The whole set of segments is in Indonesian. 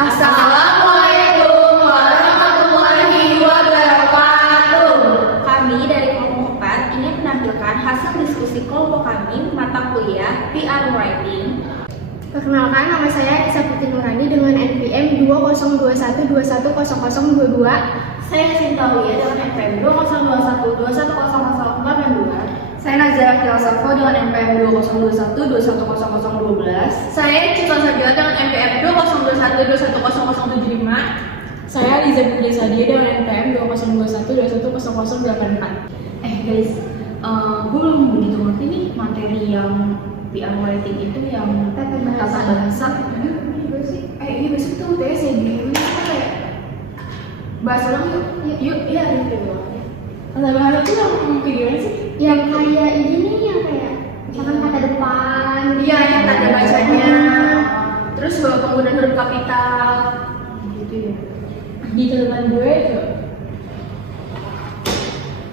Assalamualaikum warahmatullahi wabarakatuh. Kami dari kelompok 4 ingin menampilkan hasil diskusi kelompok kami mata kuliah PR Writing. Perkenalkan, nama saya Isa Putri Nurani dengan NPM 2021210022. Saya Sinta Lia dengan NPM 2021210082. Saya Nazara Filsafo dengan NPM 2021210012. Saya Citra Sabila dengan NPM 2021210075. Saya Liza Putri Sadia dengan NPM 2021210084. Guys, gue belum begitu ngerti nih materi yang PR writing itu yang tata bahasa. Iya besok tuh TSD. Kayak bahas orang yuk iya gitu. Tata bahasa itu yang kayak gimana sih? Yang kayak ini nih yang kayak misalkan kata depan. Iya, yang tanda bacanya. Terus penggunaan huruf kapital. Gitu ya. Di catatan gue itu.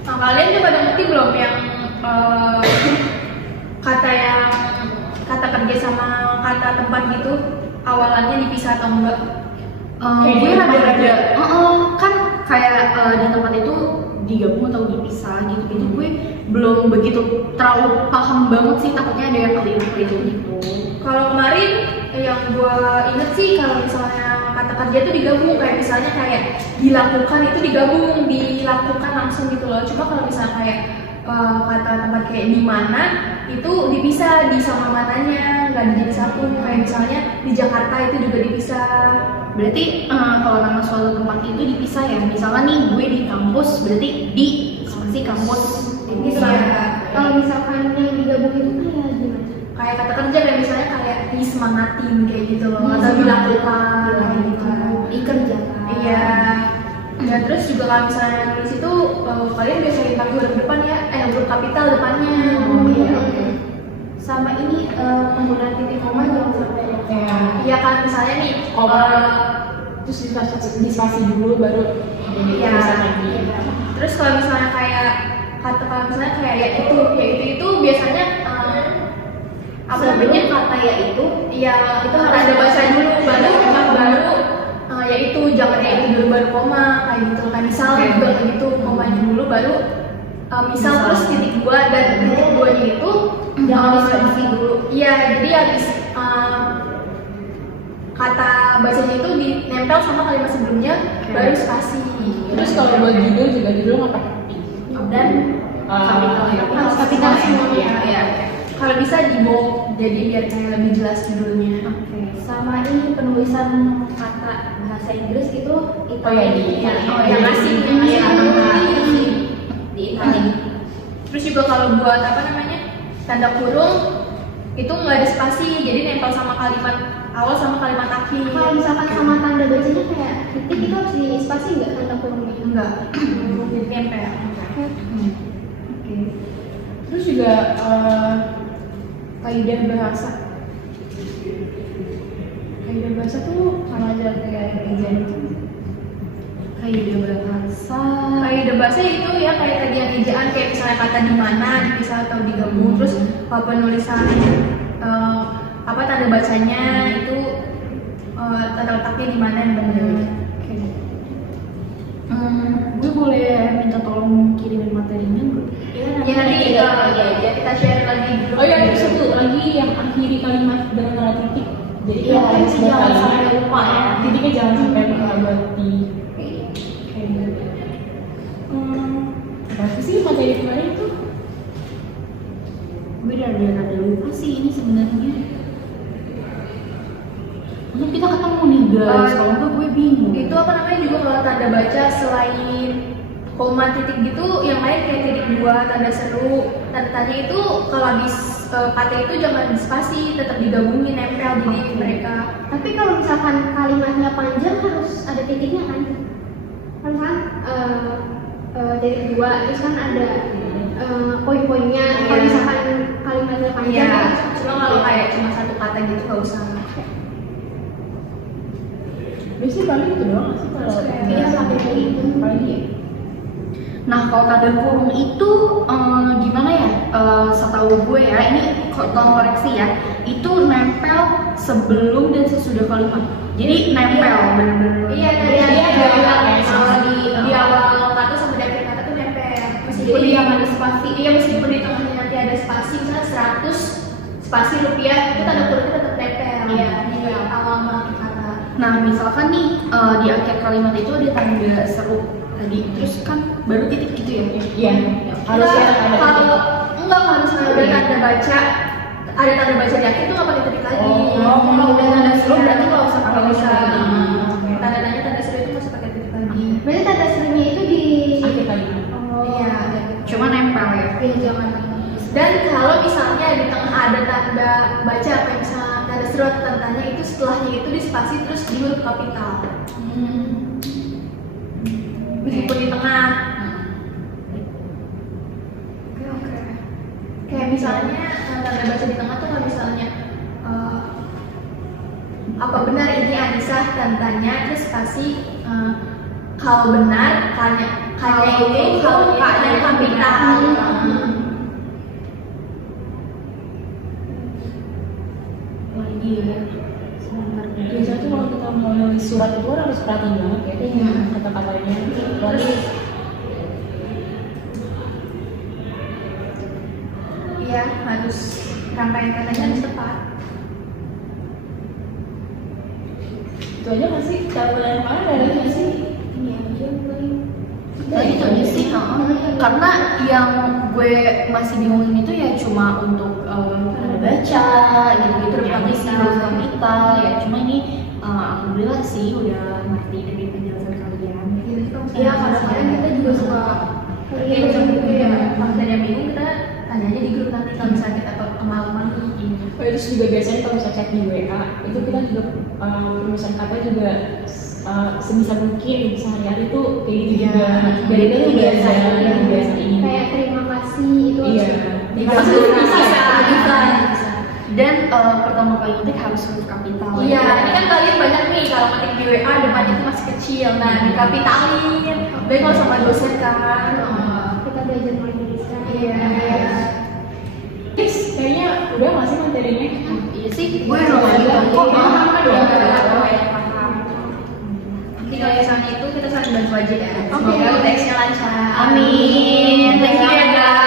Nah, kalian udah pada ngerti belum yang kata kerja sama kata tempat gitu awalannya dipisah atau enggak? Gue rada-rada, kan kayak di tempat itu digabung atau dipisah gitu gue belum begitu terlalu paham banget sih, takutnya ada yang keliru gitu. Kalau kemarin yang gue inget sih kalau misalnya kata kerja itu digabung, kayak misalnya kayak dilakukan itu dilakukan langsung gitu loh. Cuma kalau misalnya kayak kata tempat kayak di mana itu dipisah di sama mananya, nggak dijadi satu. Kayak misalnya di Jakarta itu juga dipisah. Berarti kalau nama suatu tempat itu dipisah ya. Misalnya nih gue di kampus, berarti di spasi kampus dipisah. Iya. Kalau misalkan yang digabung itu kayak gimana? Kayak kata kerja kayak misalnya kayak disemangatin kayak gitu loh, atau dilakukan kayak gitu. Dikerjakan. Iya. Dan terus juga kalau misalnya nulis itu kalian biasain pakai huruf depan ya, huruf kapital depannya. Oke. Sama ini penggunaan titik koma jangan sampai. Kayak Ya kan misalnya nih, terus dispasi dulu baru ya. tulisan lagi. Terus kalau misalnya kayak kalau misalnya kayak ya itu biasanya apa namanya kata ya itu harus ada bahasa dulu baru ya itu jangan ya itu dulu baru koma kayak gitu kan, misal juga kayak gitu komanya dulu baru misal terus titik dua dan titik duanya itu jangan dispasi dulu. Iya, jadi habis kata bacanya itu dinempel sama kalimat sebelumnya baru spasi. Terus kalau buat judul juga nggak pakai Dan Harus kapital semuanya. ya. Kalau bisa di bold jadi biar kayak lebih jelas judulnya. Sama ini penulisan kata bahasa Inggris itu yang asing di Itali. Terus juga kalau buat apa namanya tanda kurung itu nggak ada spasi, jadi nempel sama kalimat awal sama kalimat akhir. Kalau misalkan sama tanda bacanya kayak titik itu harus di spasi nggak tanda kurungnya? Enggak, jadi nempel. Terus juga kaidah bahasa. Kaidah bahasa tuh sama aja kayak ejaan. Kaidah bahasa. Kaidah bahasa itu ya kayak tadi yang ejaan, kayak misalnya kata di mana dipisah atau digabung. Terus kalau penulisan apa tanda bacanya itu tanda letaknya di mana yang benar. Gue boleh minta tolong kirimin materinya nggak? Ya nanti kita share lagi dulu. Oh iya, ada satu lagi yang akhiri kalimat dengan tanda titik. Jadi Iya, harus jangan berkali. sampai lupa ya. Titiknya jangan sampai berarti. Kayak gitu. Apa sih materi kemarin tuh? Gue rada lupa sih ini sebenarnya. Untuk kita ketemu nih guys, kalau enggak gue bingung. Itu apa namanya juga kalau tanda baca selain koma titik gitu, yang lain kayak titik dua, tanda seru, tanda tanya itu kalau habis kata itu jangan dispasi, tetap digabungin nempel jadi mereka. Tapi kalau misalkan kalimatnya panjang harus ada titiknya kan? Kan titik dua, terus kan ada poin-poinnya. Kalau misalkan kalimatnya panjang, Iya, cuma kalau kayak cuma satu kata gitu nggak usah. Biasanya paling itu doang nggak sih kalau iya sampai kayak gitu. paling ya. Nah kalau tanda kurung itu gimana ya? Setahu gue ya, ini tolong koreksi ya, itu nempel sebelum dan sesudah kalimat. Jadi nempel bener-bener. Iya, di awal kata sampai di akhir kata tuh nempel. Meskipun dia ada spasi, meskipun di tengahnya nanti ada spasi, misalnya 100 spasi rupiah, itu tanda kurungnya tetap nempel. Iya, di awal akhir kata. Nah, misalkan nih di akhir kalimat itu ada tanda seru tadi, terus kan baru titik gitu ya? Iya. Harusnya ada Kalau misalnya udah tanda baca, ada tanda baca di akhir tuh nggak pakai titik lagi. Oh. Kalau udah tanda seru berarti nggak usah pakai Nggak usah. bisa. Tanda-tandanya tanda seru itu masih pakai titik lagi. Berarti tanda serunya itu di akhir kalimat. Iya. Cuma nempel ya. Iya, jangan. Dan kalau misalnya di tengah ada tanda baca apa misalnya tanda seru atau tandanya itu setelahnya itu di spasi terus di huruf kapital. Meskipun di tengah. Oke. Kayak misalnya tanda baca di tengah tuh kalau misalnya apa benar ini Anissa tandanya terus spasi kalau benar kalau ini kalau kaknya kapital. Lagi ya. Sebentar. Biasanya tuh kalau kita mau nulis surat itu kan harus perhatiin banget ya. Iya. Kata-katanya. Lalu Iya, harus rangkaian katanya harus tepat. itu aja nggak sih? Cara belajar kemarin ada lagi nggak sih? Tadi itu aja sih, karena yang gue masih bingungin itu ya cuma untuk tanda baca gitu-gitu repetisi huruf kapital ya. Cuma ini alhamdulillah sih udah ngerti dari penjelasan kalian. Iya, kadang-kadang kita juga suka kayak gitu ya. Kalau ada yang bingung kita tanya aja di grup nanti kalau misalnya kita kemalaman. Oh, itu juga biasanya kalau bisa chat di WA itu kita juga perusahaan kata juga sebisa mungkin sehari-hari tuh kayak gitu juga. Jadi itu tuh biasa ini. Kayak terima kasih itu Iya. Bisa. Dan pertama kali ngetik harus huruf kapital. Iya, ini kan kalian banyak nih kalau ngetik di WA depannya itu masih kecil. Nah, dikapitalin. Tapi kalau sama dosen kan, kita belajar Indonesia. iya. Tips kayaknya udah nggak sih materinya? Iya sih, gue udah lagi kok. Nanti kalau misalnya itu kita saling bantu aja ya. Oke. Semoga teksnya lancar. Amin. Thank you ya guys.